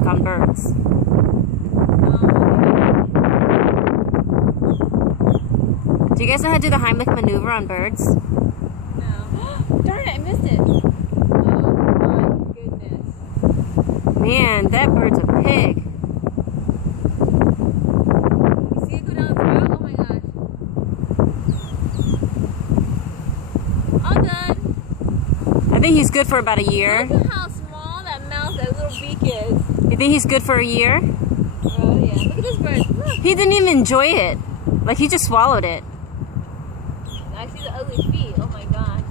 Heimlich on birds. Do you guys know how to do the Heimlich maneuver on birds? No. Darn it, I missed it. Oh my goodness. Man, that bird's a pig. You see it go down the throat? Oh my gosh. All done. I think he's good for about a year. Look at how small that mouth, that little beak is. You think he's good for a year? Oh yeah. Look at this bird. Look. He didn't even enjoy it. Like, he just swallowed it. I see the ugly feet. Oh my gosh.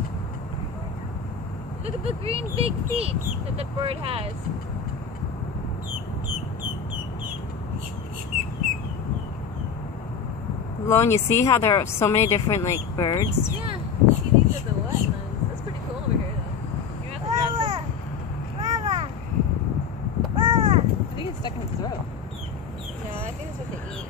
Look at the green big feet that the bird has. Lone, you see how there are so many different, like, birds? Yeah. See, these are the wetlands. That's pretty cool over here, though. You're gonna have to I think it's stuck in his throat. No, I think it's what they eat.